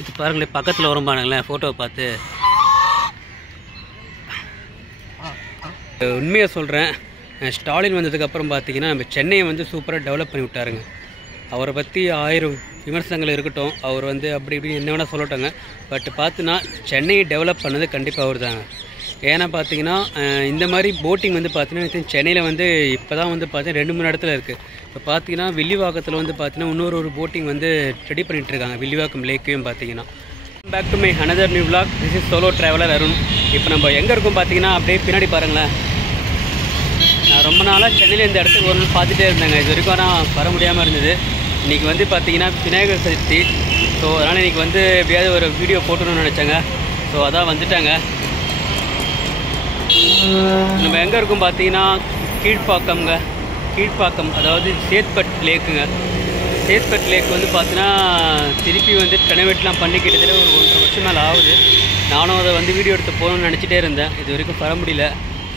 இது பாருங்களேன், பக்கத்தில் வரும் பாருங்களேன் ஃபோட்டோவை பார்த்து. உண்மையாக சொல்கிறேன், ஸ்டாலின் வந்ததுக்கப்புறம் பார்த்தீங்கன்னா நம்ம சென்னையை வந்து சூப்பராக டெவலப் பண்ணி விட்டாருங்க. அவரை பற்றி 1000 விமர்சனங்கள் இருக்கட்டும், அவர் வந்து அப்படி இப்படி என்ன வேணால் சொல்லட்டோங்க. பட் பார்த்தினா சென்னையை டெவலப் பண்ணது கண்டிப்பாக அவர் தாங்க. ஏன்னா பார்த்தீங்கன்னா இந்த மாதிரி போட்டிங் வந்து பார்த்தீங்கன்னா சென்னையில் வந்து இப்போ தான் வந்து பார்த்தீங்கன்னா 2-3 இடத்துல இருக்குது. இப்போ பார்த்தீங்கன்னா வில்லிவாக்கத்தில் வந்து பார்த்தீங்கன்னா இன்னொரு போட்டிங் வந்து ரெடி பண்ணிகிட்ருக்காங்க, வில்லிவாக்கம் லேக்கையும் பார்த்தீங்கன்னா. Back to my another new vlog. This is solo traveller Arun. இப்போ நம்ம எங்கே இருக்கோம் பார்த்தீங்கன்னா அப்படியே பின்னாடி பாருங்களேன். நான் ரொம்ப நாளாக சென்னையில் இந்த இடத்துக்கு ஒரு நாள் பார்த்துட்டே இருந்தேங்க. இது வரைக்கும் ஆனால் வர முடியாமல் இருந்தது. இன்றைக்கி வந்து பார்த்திங்கன்னா விநாயகர் சதுர்த்தி. ஸோ அதனால் இன்றைக்கி வந்து எப்படியாவது ஒரு வீடியோ போட்டணும்னு நினச்சேங்க. ஸோ அதான் வந்துட்டாங்க. நம்ம எங்கே இருக்கோம் பார்த்தீங்கன்னா கீழ்ப்பாக்கம், அதாவது சேத்பட் லேக்குங்க. சேத்பட் லேக் வந்து பார்த்தீங்கன்னா திருப்பி வந்து ரெனோவேட்லாம் பண்ணி கிட்டத்தட்ட ஒரு 1.5 வருஷம் மேலே ஆகுது. நானும் அதை வந்து வீடியோ எடுத்து போகணும்னு நினச்சிட்டே இருந்தேன். இது வரைக்கும் வர முடியல.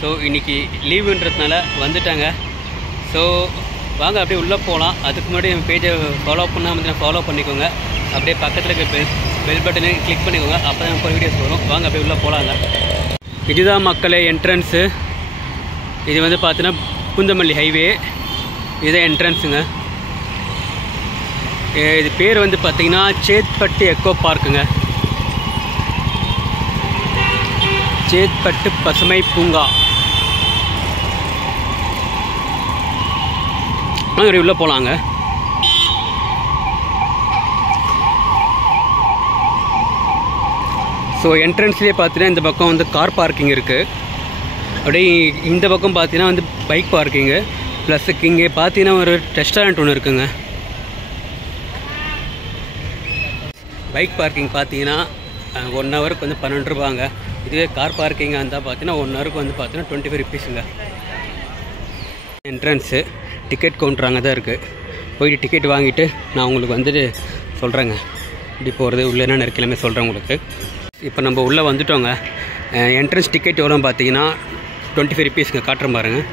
ஸோ இன்றைக்கி லீவுன்றதுனால வந்துட்டாங்க. ஸோ வாங்க அப்படியே உள்ளே போகலாம். அதுக்கு முன்னாடி என் பேஜை ஃபாலோ பண்ணால் வந்து ஃபாலோ பண்ணிக்கோங்க. அப்படியே பக்கத்தில் இருக்க பெல் பட்டனை கிளிக் பண்ணிக்கோங்க. அப்போ தான் இப்போ வீடியோஸ் வரும். வாங்க அப்படியே உள்ளே போகலாங்க. இதுதான் மக்களே என்ட்ரன்ஸு. இது வந்து பார்த்தீங்கன்னா பூந்தமல்லி ஹைவே. இதுதான் என்ட்ரன்ஸுங்க. இது பேர் வந்து பார்த்திங்கன்னா சேத்பட்டு எக்கோ பார்க்குங்க. சேத்பட்டு பசுமை பூங்கா. உள்ளே போகலாங்க. ஸோ என்ட்ரன்ஸ்லேயே பார்த்தீங்கன்னா இந்த பக்கம் வந்து கார் பார்க்கிங் இருக்குது. அப்படியே இந்த பக்கம் பார்த்தீங்கன்னா வந்து பைக் பார்க்கிங்கு ப்ளஸ் இங்கே பார்த்தீங்கன்னா ஒரு ரெஸ்டாரண்ட் ஒன்று இருக்குங்க. பைக் பார்க்கிங் பார்த்தீங்கன்னா 1 ஹவருக்கு வந்து 12 ரூபாங்க. இதுவே கார் பார்க்கிங்காக இருந்தால் பார்த்தீங்கன்னா 1 ஹவருக்கு வந்து பார்த்தீங்கன்னா 25 ருபீஸுங்க. என்ட்ரன்ஸு டிக்கெட் கவுண்டர் அங்கே தான் இருக்குது. போயிட்டு டிக்கெட் வாங்கிட்டு நான் உங்களுக்கு வந்துட்டு சொல்கிறேங்க. இப்படி போகிறது உள்ளே என்ன இருக்குது எல்லாமே சொல்கிறேன் உங்களுக்கு. இப்போ நம்ம உள்ளே வந்துட்டோங்க. என்ட்ரன்ஸ் டிக்கெட் எவ்வளோ பார்த்தீங்கன்னா 25 ருபீஸுங்க. காட்டுறேன் பாருங்கள்.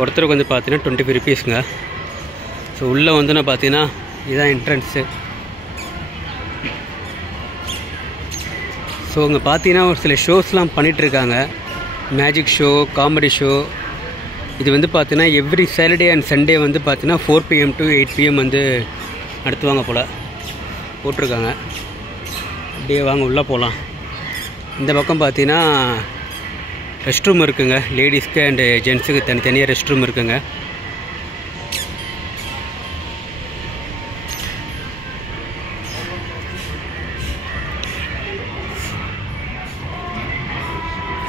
ஒருத்தருக்கு வந்து பார்த்தீங்கன்னா 25 ருபீஸுங்க. ஸோ உள்ளே வந்துன்னா பார்த்தீங்கன்னா இதுதான் என்ட்ரன்ஸு. ஸோ இங்கே பார்த்தீங்கன்னா ஒரு சில ஷோஸ்லாம் பண்ணிகிட்ருக்காங்க. Magic show, comedy show. இது வந்து பார்த்தீங்கன்னா எவ்ரி சாட்டர்டே அண்ட் சண்டே வந்து பார்த்தீங்கன்னா 4 PM to 8 PM வந்து நடத்துவாங்க போல் போட்டிருக்காங்க. அப்படியே வாங்க உள்ளே போகலாம். இந்த பக்கம் பார்த்தீங்கன்னா ரெஸ்ட் ரூம் இருக்குங்க. லேடிஸ்க்கு அண்டு ஜென்ஸுக்கு தனித்தனியாக ரெஸ்ட் ரூம் இருக்குங்க.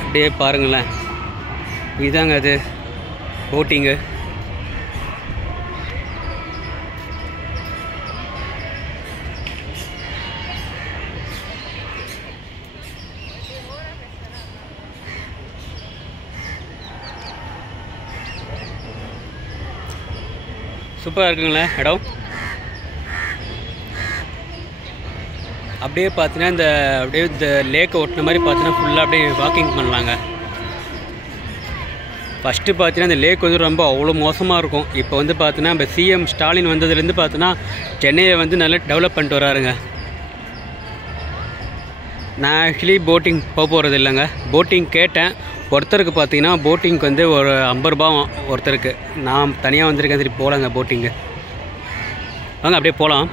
அப்படியே பாருங்களேன், இதுதாங்க அது போட்டிங்கு. சூப்பராக இருக்குங்களே இடம். அப்படியே பார்த்தீங்கன்னா இந்த லேக்கை ஒட்டின மாதிரி பார்த்தீங்கன்னா ஃபுல்லாக அப்படியே வாக்கிங் பண்ணலாங்க. ஃபஸ்ட்டு பார்த்தீங்கன்னா இந்த லேக் வந்து ரொம்ப அவ்வளோ மோசமாக இருக்கும். இப்போ வந்து பார்த்தீங்கன்னா இப்போ சிஎம் ஸ்டாலின் வந்ததுலேருந்து பார்த்தீங்கன்னா சென்னையை வந்து நல்லா டெவலப் பண்ணிட்டு வராருங்க. நான் ஆக்சுவலி போட்டிங் போகிறது இல்லைங்க. போட்டிங் கேட்டேன். ஒருத்தருக்கு பார்த்தீங்கன்னா போட்டிங்க்கு வந்து ஒரு 50 ரூபா ஒருத்தருக்கு. நான் தனியாக வந்திருக்கேன். சரி போகலாங்க போட்டிங்கு. வாங்க அப்படியே போகலாம்.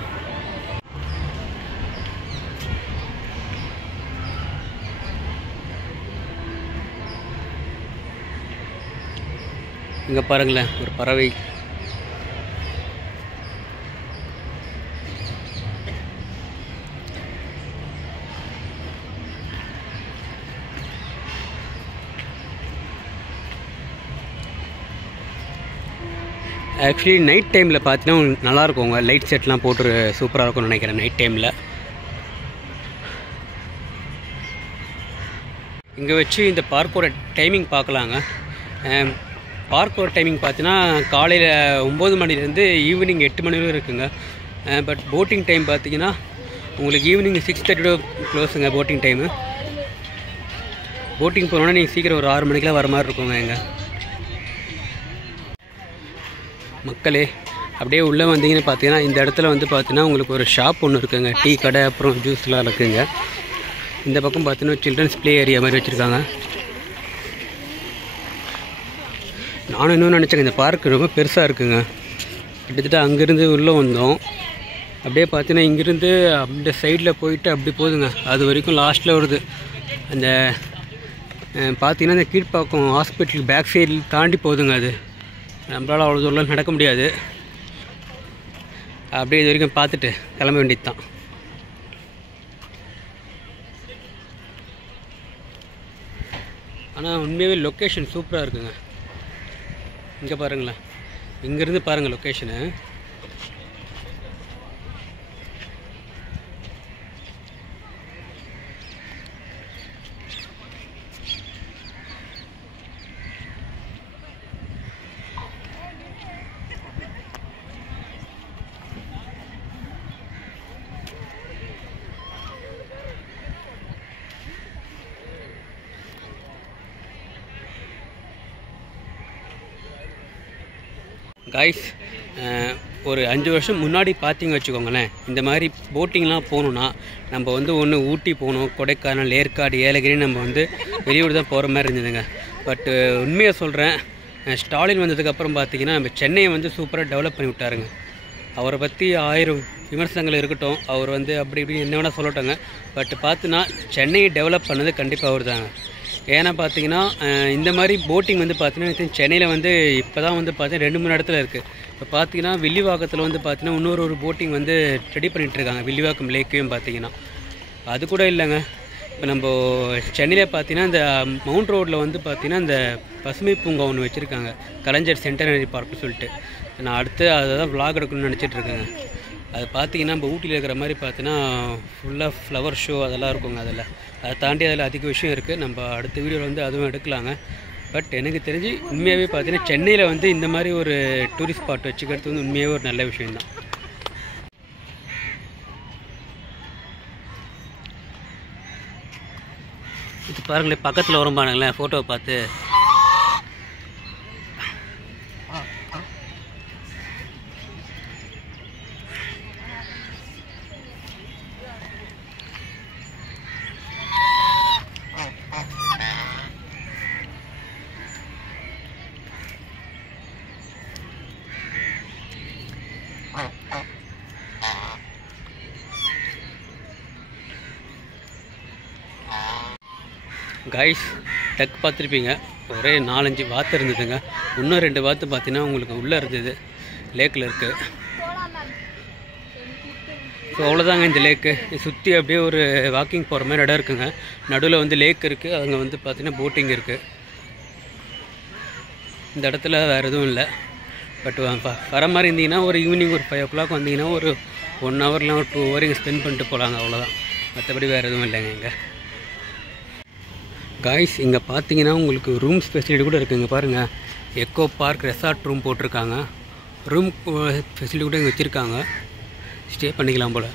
இங்கே பாருங்களேன் ஒரு பறவை. ஆக்சுவலி நைட் டைமில் பார்த்தீங்கன்னா நல்லாயிருக்குங்க. லைட் செட்லாம் போட்டு சூப்பராக இருக்கும்னு நினைக்கிறேன் நைட் டைமில். இங்கே வச்சு இந்த பார்க்கோட டைமிங் பார்க்கலாங்க. பார்க்கோட டைமிங் பார்த்தீங்கன்னா காலையில் 9 மணிலேருந்து ஈவினிங் 8 மணி வரை இருக்குங்க. பட் போட்டிங் டைம் பார்த்தீங்கன்னா உங்களுக்கு ஈவினிங் 6:30 க்ளோஸுங்க போட்டிங் டைமு. போட்டிங் போனோன்னா நீங்கள் சீக்கிரம் ஒரு 6 மணிக்கெலாம் வர மாதிரி இருக்குங்க. எங்கள் மக்களே அப்படியே உள்ளே வந்தீங்கன்னு பார்த்தீங்கன்னா இந்த இடத்துல வந்து பார்த்தீங்கன்னா உங்களுக்கு ஒரு ஷாப் ஒன்று இருக்குங்க, டீ கடை அப்புறம் ஜூஸ்லாம் இருக்குங்க. இந்த பக்கம் பார்த்தீங்கன்னா சில்ட்ரன்ஸ் ப்ளே ஏரியா மாதிரி வச்சுருக்காங்க. நானும் இன்னும் நினச்சேங்க இந்த பார்க் ரொம்ப பெருசாக இருக்குங்க. கிட்டத்தட்ட அங்கேருந்து உள்ளே வந்தோம். அப்படியே பார்த்தீங்கன்னா இங்கேருந்து அப்படியே சைடில் போயிட்டு அப்படி போகுதுங்க, அது வரைக்கும் லாஸ்ட்டில் வருது. அந்த பார்த்தீங்கன்னா இந்த கீழ்ப்பாக்கம் ஹாஸ்பிட்டல் பேக் சைடில் தாண்டி போகுதுங்க. அது நம்மளால் அவ்வளோ தூரம் நடக்க முடியாது. அப்படியே இது வரைக்கும் பார்த்துட்டு கிளம்ப வேண்டியது தான். ஆனால் உண்மையாகவே லொக்கேஷன் சூப்பராக இருக்குங்க. இங்கே பாருங்களேன், இங்கேருந்து பாருங்கள் லொக்கேஷனு. காய்ஸ், ஒரு 5 வருஷம் முன்னாடி பார்த்திங்க வச்சுக்கோங்களேன், இந்த மாதிரி போட்டிங்லாம் போகணுன்னா நம்ம வந்து ஒன்று ஊட்டி போகணும், கொடைக்கானல், ஏற்காடு, ஏலகிரி நம்ம வந்து வெளியூர் தான் போகிற மாதிரி இருந்ததுங்க. பட்டு உண்மையாக சொல்கிறேன், ஸ்டாலின் வந்ததுக்கப்புறம் பார்த்திங்கன்னா நம்ம சென்னையை வந்து சூப்பராக டெவலப் பண்ணி விட்டாருங்க. அவரை பற்றி 1000 விமர்சனங்கள் இருக்கட்டும், அவர் வந்து அப்படி இப்படி என்ன வேணால் சொல்லட்டாங்க. பட் பார்த்தினா சென்னையை டெவலப் பண்ணது கண்டிப்பாக அவர் தாங்க. ஏன்னா பார்த்தீங்கன்னா இந்த மாதிரி போட்டிங் வந்து பார்த்தீங்கன்னா சென்னையில் வந்து இப்போ தான் வந்து பார்த்தீங்கன்னா 2-3 இடத்துல இருக்குது. இப்போ பார்த்தீங்கன்னா வில்லிவாக்கத்தில் வந்து பார்த்தீங்கன்னா இன்னொரு போட்டிங் வந்து ரெடி பண்ணிகிட்ருக்காங்க, வில்லிவாக்கம் லேக்கையும் பார்த்தீங்கன்னா. அது கூட இல்லைங்க, இப்போ நம்ம சென்னையில் பார்த்தீங்கன்னா இந்த மவுண்ட் ரோட்டில் வந்து பார்த்தீங்கன்னா இந்த பசுமை பூங்கா ஒன்று வச்சுருக்காங்க, கலைஞர் சென்டனரி பார்க்னு சொல்லிட்டு. நான் அடுத்து அதை தான் விளாக் எடுக்கணும்னு நினச்சிட்ருக்கேங்க. அது பார்த்தீங்கன்னா இப்போ ஊட்டியில் இருக்கிற மாதிரி பார்த்தீங்கன்னா ஃபுல்லாக ஃப்ளவர் ஷோ அதெல்லாம் இருக்குங்க. அதை தாண்டி அதில் அதிக விஷயம் இருக்குது. நம்ம அடுத்த வீடியோவில் வந்து அதுவும் எடுக்கலாங்க. பட் எனக்கு தெரிஞ்சு உண்மையாகவே பார்த்தீங்கன்னா சென்னையில் வந்து இந்த மாதிரி ஒரு டூரிஸ்ட் ஸ்பாட் வச்சுக்கிறது வந்து உண்மையாகவே ஒரு நல்ல விஷயந்தான். இது பாருங்களேன், பக்கத்தில் வரும் பாருங்களேன் ஃபோட்டோவை பார்த்து. கைஸ், டக் பார்த்துருப்பீங்க, ஒரே 4-5 வாத்து இருந்ததுங்க. இன்னும் 2 வாத்து பார்த்தீங்கன்னா உங்களுக்கு உள்ளே இருந்தது, லேக்கில் இருக்குது. ஸோ அவ்வளோதாங்க இந்த லேக்கு. சுற்றி அப்படியே ஒரு வாக்கிங் போகிற மாதிரி இடம் இருக்குங்க. நடுவில் வந்து லேக் இருக்குது, அங்கே வந்து பார்த்தீங்கன்னா போட்டிங் இருக்குது. இந்த இடத்துல வேறு எதுவும் இல்லை. பட் வர மாதிரி இருந்தீங்கன்னா ஒரு ஈவினிங் ஒரு 5 o'clock வந்தீங்கன்னா ஒரு 1 hourலாம் ஒரு 2 hour இங்கே ஸ்பெண்ட் பண்ணிட்டு போகலாங்க, அவ்வளோதான். மற்றபடி வேறு எதுவும் இல்லைங்க இங்கே. காய்ஸ், இங்கே பார்த்தீங்கன்னா உங்களுக்கு ரூம்ஸ் ஃபெசிலிட்டி கூட இருக்குங்க. பாருங்கள், எக்கோ பார்க் ரெசார்ட் ரூம் போட்டிருக்காங்க. ரூம் ஃபெசிலிட்டி கூட இங்கே வச்சுருக்காங்க, ஸ்டே பண்ணிக்கலாம் போல்.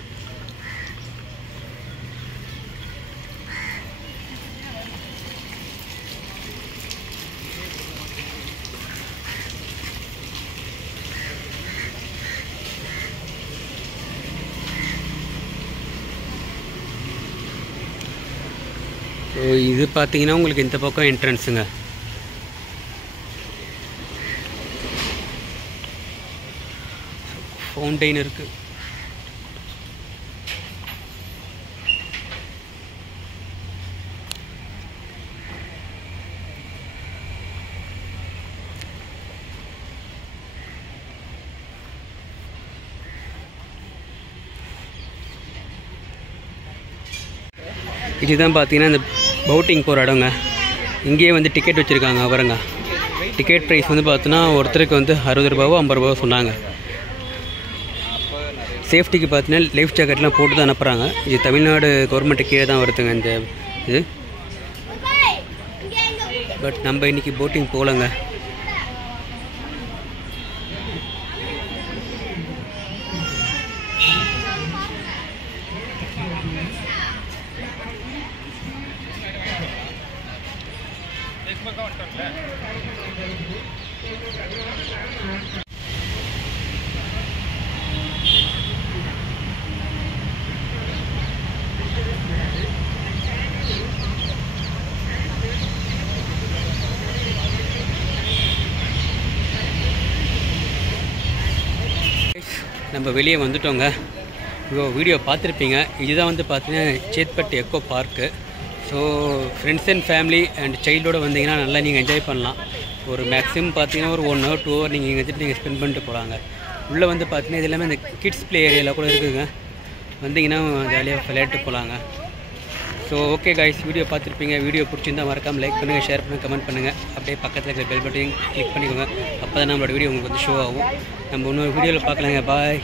ஸோ இது பார்த்தீங்கன்னா உங்களுக்கு இந்த பக்கம் என்ட்ரன்ஸுங்க. ஃபவுண்டைன் இருக்குது. இதுதான் பார்த்தீங்கன்னா இந்த போட்டிங் போகிற இடங்க. இங்கேயே வந்து டிக்கெட் வச்சுருக்காங்க. அவருங்க டிக்கெட் ப்ரைஸ் வந்து பார்த்தோன்னா ஒருத்தருக்கு வந்து 60 ரூபாவோ 50 ரூபாவோ சொன்னாங்க. சேஃப்டிக்கு பார்த்தீங்கன்னா லைஃப் ஜாக்கெட்லாம் போட்டு தான் அனுப்புகிறாங்க. இது தமிழ்நாடு கவர்மெண்ட்டு கீழே தான் வருதுங்க இந்த இது. பட் நம்ம இன்றைக்கி போட்டிங் போகலங்க. நம்ம வெளியே வந்துட்டோங்க. வீடியோ பார்த்துருப்பீங்க. இதுதான் வந்து பார்த்தீங்கன்னா Chetpet eco park. So friends and family and சைல்டோடு வந்தீங்கன்னா நல்லா நீங்கள் என்ஜாய் பண்ணலாம். ஒரு மேக்ஸிமம் பார்த்தீங்கன்னா ஒரு 1 hour 2 hour நீங்கள் இங்கே வந்துட்டு நீங்கள் ஸ்பெண்ட் பண்ணிட்டு போகலாங்க. உள்ளே வந்து பார்த்தீங்கன்னா இது எல்லாமே இந்த கிட்ஸ் ப்ளே ஏரியாவில் கூட இருக்குதுங்க. வந்தீங்கன்னா ஜாலியாக விளையாட்டு போகலாங்க. ஸோ ஓகே கைஸ், வீடியோ பார்த்துருப்பீங்க. வீடியோ பிடிச்சிருந்தால் மறக்காமல் லைக் பண்ணுங்கள், ஷேர் பண்ணுங்கள், கமெண்ட் பண்ணுங்கள். அப்படியே பக்கத்தில் இருக்கிற பெல் பட்டன் கிளிக் பண்ணிக்கோங்க. அப்போ தான் நம்மளோட வீடியோ உங்களுக்கு வந்து ஷோ ஆகும். நம்ம இன்னொரு வீடியோவில் பார்க்கலாங்க. பாய்.